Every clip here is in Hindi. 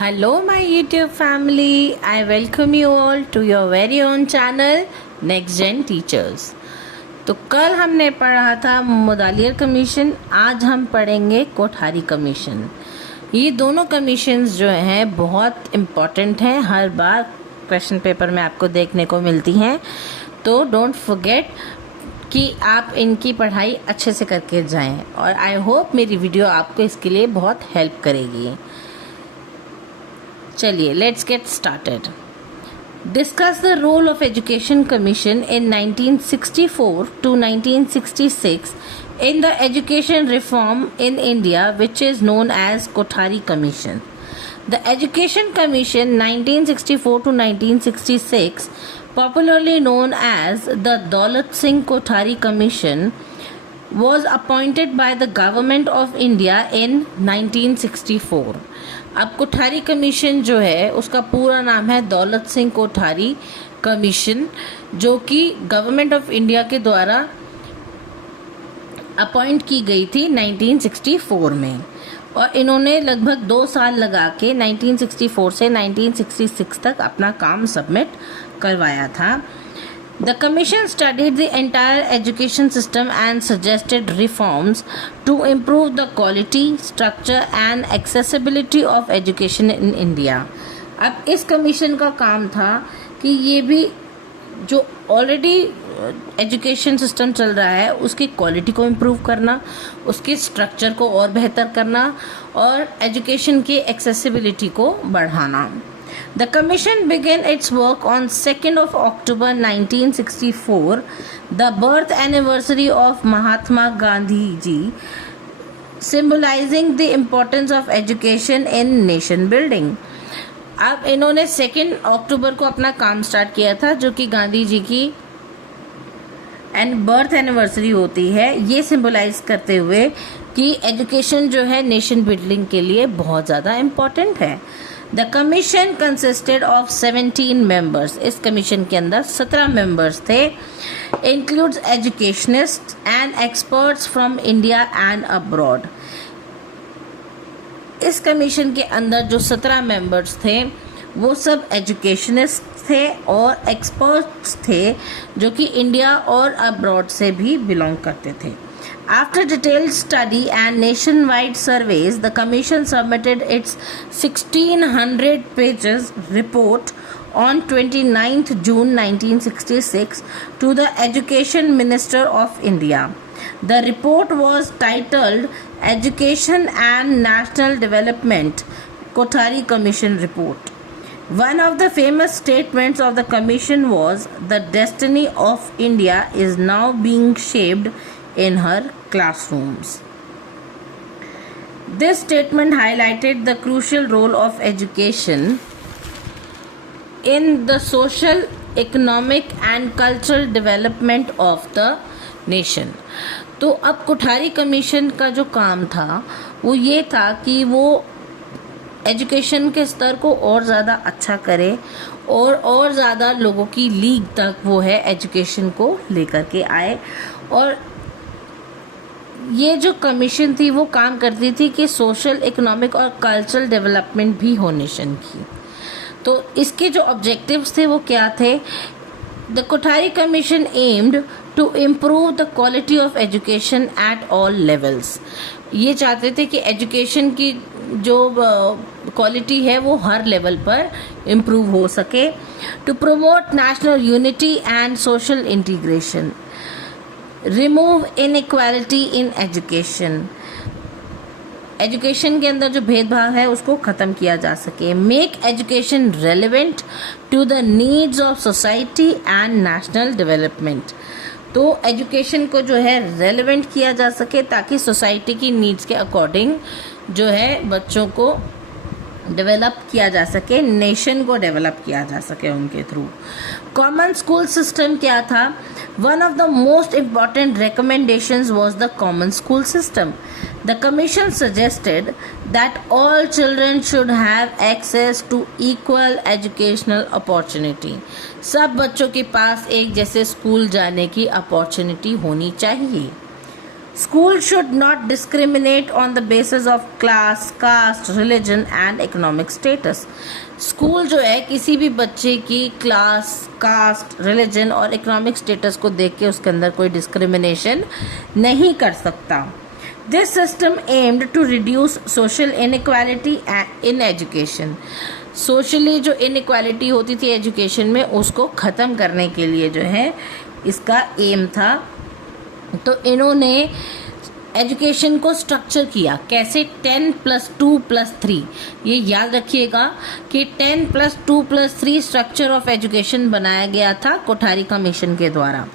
Hello, my YouTube family. I welcome you all to your very own channel, Next Gen Teachers. तो कल हमने पढ़ा था मुदालियर कमीशन, आज हम पढ़ेंगे कोठारी कमीशन। ये दोनों कमीशंस जो हैं बहुत इम्पॉर्टेंट हैं, हर बार क्वेश्चन पेपर में आपको देखने को मिलती हैं। तो डोंट फॉरगेट कि आप इनकी पढ़ाई अच्छे से करके जाएं और आई होप मेरी वीडियो आपको इसके लिए बहुत हेल्प करेगी। चलिए let's get started. Discuss the role of Education Commission in 1964 to 1966 in the education reform in India, which is known as Kothari Commission. The Education Commission 1964 to 1966, popularly known as the Daulat Singh Kothari Commission, was appointed by the Government of India in 1964. अब कोठारी कमीशन जो है उसका पूरा नाम है दौलत सिंह कोठारी कमीशन, जो कि गवर्नमेंट ऑफ इंडिया के द्वारा अपॉइंट की गई थी 1964 में और इन्होंने लगभग 2 साल लगा के 1964 से 1966 तक अपना काम सबमिट करवाया था। The Commission studied the entire education system and suggested reforms to improve the quality, structure and accessibility of education in India. अब इस कमीशन का काम था कि ये भी जो ऑलरेडी एजुकेशन सिस्टम चल रहा है उसकी क्वालिटी को इम्प्रूव करना, उसके स्ट्रक्चर को और बेहतर करना और एजुकेशन की एक्सेसिबिलिटी को बढ़ाना। The Commission began its work on 2nd of October 1964, the birth anniversary of Mahatma Gandhi ji, symbolizing the importance of education in nation building. अब इन्होंने 2 अक्टूबर को अपना काम स्टार्ट किया था, जो कि गांधी जी की बर्थ एनिवर्सरी होती है, ये सिंबलाइज करते हुए कि एजुकेशन जो है नेशन बिल्डिंग के लिए बहुत ज़्यादा इम्पोर्टेंट है। The commission consisted of 17 members. इस कमीशन के अंदर 17 मेंबर्स थे, includes educationist and experts from India and abroad. इस कमीशन के अंदर जो 17 मेंबर्स थे वो सब एजुकेशनिस्ट थे और एक्सपर्ट्स थे जो कि इंडिया और अब्रॉड से भी बिलोंग करते थे। After detailed study and nationwide surveys, the Commission submitted its 1600 pages report on 29th June 1966 to the Education Minister of India. The report was titled Education and National Development, Kothari Commission Report. One of the famous statements of the Commission was, "The destiny of India is now being shaped in her classrooms." This statement highlighted the crucial role of education in the social, economic and cultural development of the nation. तो अब कोठारी कमीशन का जो काम था वो ये था कि वो एजुकेशन के स्तर को और ज़्यादा अच्छा करे और ज़्यादा लोगों की लीग तक वो है एजुकेशन को लेकर के आए। और ये जो कमीशन थी वो काम करती थी कि सोशल, इकोनॉमिक और कल्चरल डेवलपमेंट भी हो नेशन की। तो इसके जो ऑब्जेक्टिव्स थे वो क्या थे? The Kothari commission aimed to improve the quality of education at all levels. ये चाहते थे कि एजुकेशन की जो क्वालिटी है वो हर लेवल पर इम्प्रूव हो सके। To promote national unity and social integration, remove inequality in education, education के अंदर जो भेदभाव है उसको ख़त्म किया जा सके। Make education relevant to the needs of society and national development. तो एजुकेशन को जो है रेलेवेंट किया जा सके ताकि सोसाइटी की नीड्स के अकॉर्डिंग जो है बच्चों को डेवलप किया जा सके, नेशन को डेवलप किया जा सके उनके थ्रू। कॉमन स्कूल सिस्टम क्या था? One of the most important recommendations was the common school system. The commission suggested that all children should have access to equal educational opportunity. सब बच्चों के पास एक जैसे स्कूल जाने की अपॉर्चुनिटी होनी चाहिए। School should not discriminate on the basis of class, caste, religion and economic status. School जो है किसी भी बच्चे की क्लास, कास्ट, रिलीजन और इकोनॉमिक स्टेटस को देख के उसके अंदर कोई डिस्क्रिमिनेशन नहीं कर सकता. This system aimed to reduce social inequality in education. Socially जो इनइक्वालिटी होती थी एजुकेशन में उसको ख़त्म करने के लिए जो है इसका एम था. तो इन्होंने एजुकेशन को स्ट्रक्चर किया कैसे, 10+2+3. ये याद रखिएगा कि 10+2+3 स्ट्रक्चर ऑफ एजुकेशन बनाया गया था कोठारी कमीशन के द्वारा.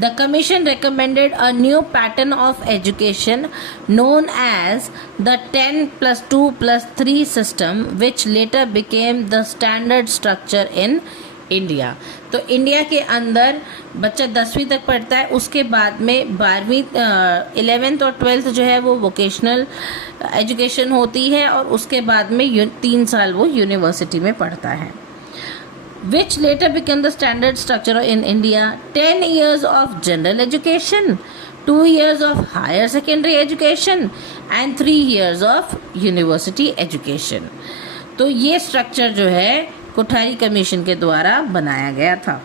The commission recommended a new pattern of education known as the 10+2+3 system which later became the standard structure in India. तो इंडिया के अंदर बच्चा 10वीं तक पढ़ता है, उसके बाद में 12वीं 11th और 12th जो है वो वोकेशनल एजुकेशन होती है और उसके बाद में 3 साल वो यूनिवर्सिटी में पढ़ता है. Which later became the standard structure in India. 10 years of general education, 2 years of higher secondary education and 3 years of university education. तो ये स्ट्रक्चर जो है कोठारी कमीशन के द्वारा बनाया गया था.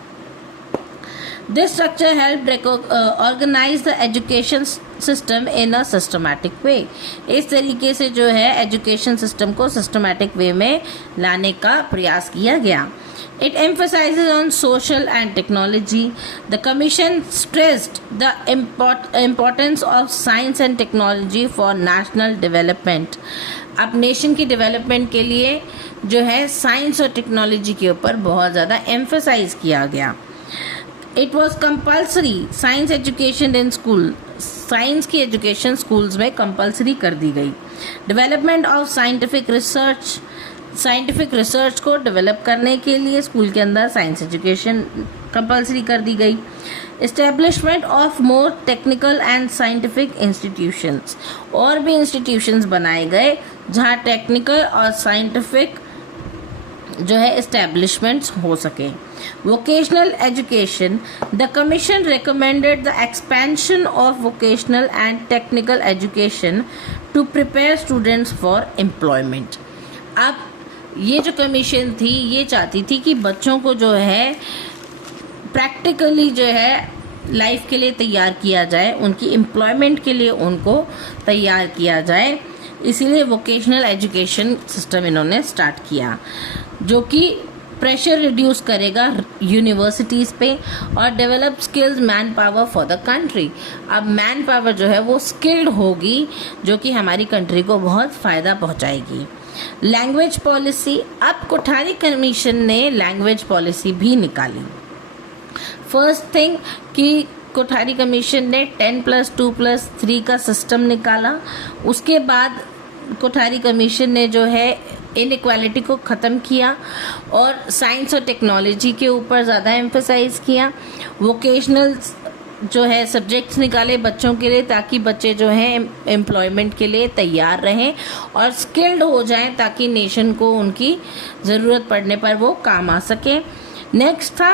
This structure help organize the education system in a systematic way. इस तरीके से जो है एजुकेशन सिस्टम को सिस्टमैटिक वे में लाने का प्रयास किया गया. It emphasizes on social and technology. The Commission stressed the importance of science and technology for national development. अब नेशन की डेवलपमेंट के लिए जो है साइंस और टेक्नोलॉजी के ऊपर बहुत ज़्यादा एम्फेसाइज किया गया. It was compulsory science education in school. Science की एजुकेशन स्कूल्स में कंपल्सरी कर दी गई. Development of scientific research. Scientific research को डेवलप करने के लिए स्कूल के अंदर साइंस एजुकेशन कंपल्सरी कर दी गई. Establishment of more technical and scientific institutions. और भी इंस्टीट्यूशंस बनाए गए जहाँ टेक्निकल और साइंटिफिक जो है एस्टेब्लिशमेंट्स हो सके. Vocational education. The commission recommended the expansion of vocational and technical education to prepare students for employment. अब ये जो कमीशन थी ये चाहती थी कि बच्चों को जो है प्रैक्टिकली जो है लाइफ के लिए तैयार किया जाए, उनकी एम्प्लॉयमेंट के लिए उनको तैयार किया जाए. इसीलिए वोकेशनल एजुकेशन सिस्टम इन्होंने स्टार्ट किया जो कि प्रेशर रिड्यूस करेगा यूनिवर्सिटीज़ पे और develop skills man power for the country. अब मैन पावर जो है वो स्किल्ड होगी जो कि हमारी कंट्री को बहुत फ़ायदा पहुंचाएगी. Language policy. अब कोठारी कमीशन ने लैंग्वेज पॉलिसी भी निकाली. फर्स्ट थिंग कि कोठारी कमीशन ने 10+2+3 का सिस्टम निकाला. उसके बाद कोठारी कमीशन ने जो है इनइक्वालिटी को ख़त्म किया और साइंस और टेक्नोलॉजी के ऊपर ज़्यादा एम्फेसाइज किया. वोकेशनल जो है सब्जेक्ट्स निकाले बच्चों के लिए ताकि बच्चे जो हैं एम्प्लॉयमेंट के लिए तैयार रहें और स्किल्ड हो जाएं ताकि नेशन को उनकी ज़रूरत पड़ने पर वो काम आ सके. नेक्स्ट था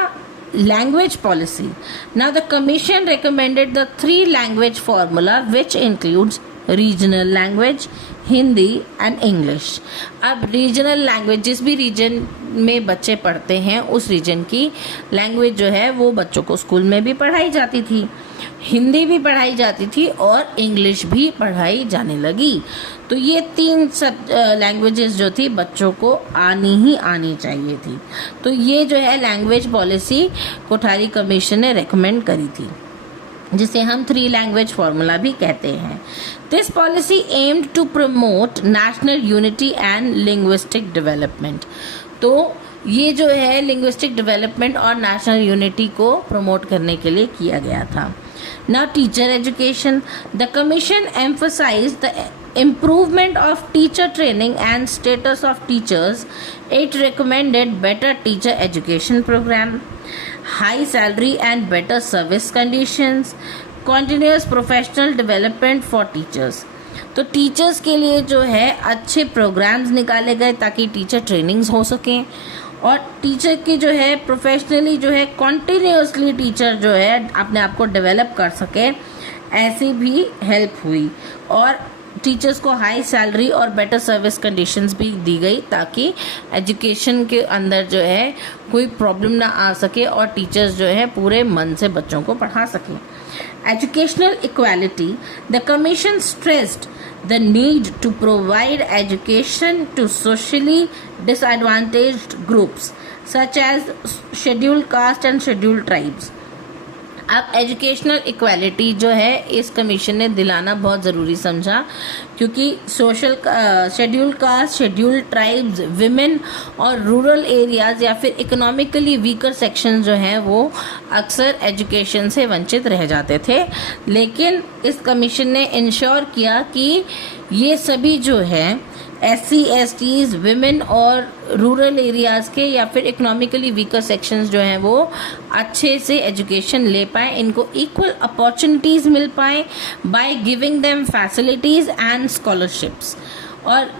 language policy. Now the commission recommended the 3 language formula which includes regional language, Hindi and English. अब रीजनल लैंग्वेज जिस भी रीजन में बच्चे पढ़ते हैं उस रीजन की लैंग्वेज जो है वो बच्चों को स्कूल में भी पढ़ाई जाती थी. हिंदी भी पढ़ाई जाती थी और इंग्लिश भी पढ़ाई जाने लगी. तो ये 3 सब लैंग्वेजेस जो थी बच्चों को आनी ही आनी चाहिए थी. तो ये जो है लैंग्वेज पॉलिसी कोठारी कमीशन ने रेकमेंड करी थी जिसे हम 3 लैंग्वेज फार्मूला भी कहते हैं. This policy aimed to promote national unity and linguistic development. तो ये जो है लिंग्विस्टिक डेवलपमेंट और नेशनल यूनिटी को प्रमोट करने के लिए किया गया था. Now teacher education. The commission emphasize the improvement of teacher training and status of teachers. It recommended better teacher education program, high salary and better service conditions, continuous professional development for teachers. तो टीचर्स के लिए जो है अच्छे प्रोग्राम्स निकाले गए ताकि टीचर ट्रेनिंग्स हो सकें और टीचर की जो है प्रोफेशनली जो है कॉन्टिन्यूसली टीचर जो है अपने आप को डेवलप कर सके. ऐसी भी हेल्प हुई और टीचर्स को हाई सैलरी और बेटर सर्विस कंडीशंस भी दी गई ताकि एजुकेशन के अंदर जो है कोई प्रॉब्लम ना आ सके और टीचर्स जो है पूरे मन से बच्चों को पढ़ा सकें. Educational equality, the commission stressed the need to provide education to socially disadvantaged groups such as scheduled caste and scheduled tribes. अब एजुकेशनल इक्वालिटी जो है इस कमीशन ने दिलाना बहुत ज़रूरी समझा क्योंकि scheduled caste, scheduled tribes, women और रूरल एरियाज या फिर इकोनॉमिकली वीकर सेक्शन जो हैं वो अक्सर एजुकेशन से वंचित रह जाते थे. लेकिन इस कमीशन ने इंश्योर किया कि ये सभी जो है SC, STs, विमेन और रूरल एरियाज़ के या फिर इकोनॉमिकली वीकर सेक्शंस जो हैं वो अच्छे से एजुकेशन ले पाएँ, इनको इक्वल अपॉर्चुनिटीज़ मिल पाएँ by giving them facilities and scholarships. और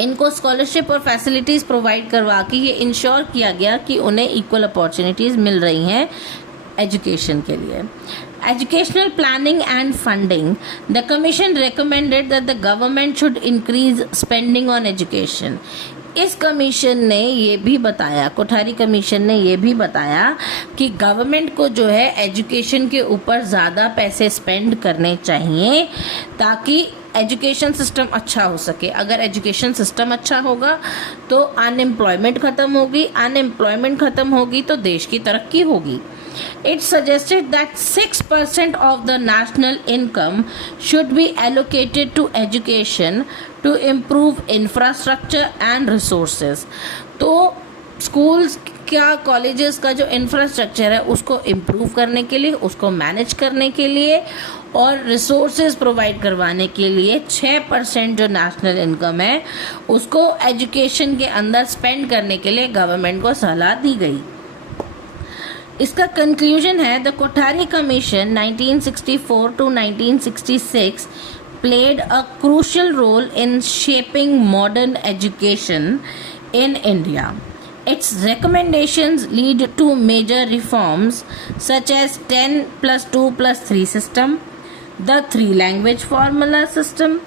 इनको स्कॉलरशिप और फैसिलिटीज़ प्रोवाइड करवा के ये इंश्योर किया गया कि उन्हें इक्वल अपॉर्चुनिटीज़ मिल रही हैं एजुकेशन के लिए. Educational planning and funding. The commission recommended that the government should increase spending on education. इस कमीशन ने ये भी बताया, कोठारी कमीशन ने ये भी बताया कि गवर्नमेंट को जो है एजुकेशन के ऊपर ज़्यादा पैसे स्पेंड करने चाहिए ताकि एजुकेशन सिस्टम अच्छा हो सके. अगर एजुकेशन सिस्टम अच्छा होगा तो अनएम्प्लॉयमेंट ख़त्म होगी, अनएम्प्लॉयमेंट ख़त्म होगी तो देश की तरक्की होगी. It suggested that 6% of the national income should be allocated to education to improve infrastructure and resources. तो schools क्या कॉलेजेस का जो इंफ्रास्ट्रक्चर है उसको इम्प्रूव करने के लिए, उसको मैनेज करने के लिए और रिसोर्सेज प्रोवाइड करवाने के लिए 6% जो नेशनल इनकम है उसको एजुकेशन के अंदर स्पेंड करने के लिए गवर्नमेंट को सलाह दी गई. इसका कंक्लूजन है the Kothari commission 1964 to 1966 played a crucial role in shaping modern education in India. Its recommendations lead to major reforms such as 10+2+3 system, the 3-language formula system,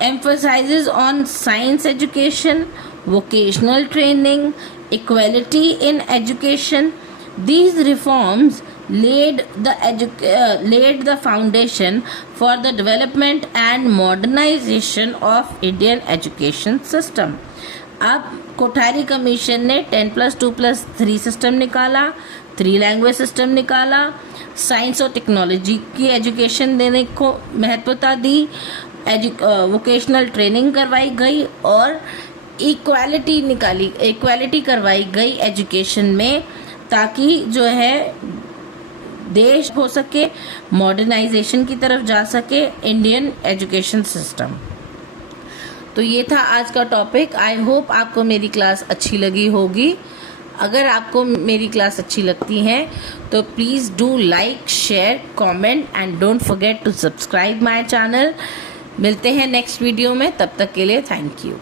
emphasizes on science education, vocational training, equality in education. These reforms laid the foundation for the development and modernization of Indian education system. अब कोठारी कमीशन ने 10+2+3 सिस्टम निकाला, 3 लैंग्वेज सिस्टम निकाला, साइंस और टेक्नोलॉजी की एजुकेशन देने को महत्वता दी, वोकेशनल ट्रेनिंग करवाई गई और इक्वालिटी करवाई गई एजुकेशन में ताकि जो है देश हो सके, मॉडर्नाइजेशन की तरफ जा सके इंडियन एजुकेशन सिस्टम. तो ये था आज का टॉपिक. आई होप आपको मेरी क्लास अच्छी लगी होगी. अगर आपको मेरी क्लास अच्छी लगती है तो please do like, share, comment and don't forget to subscribe my channel. मिलते हैं नेक्स्ट वीडियो में, तब तक के लिए थैंक यू.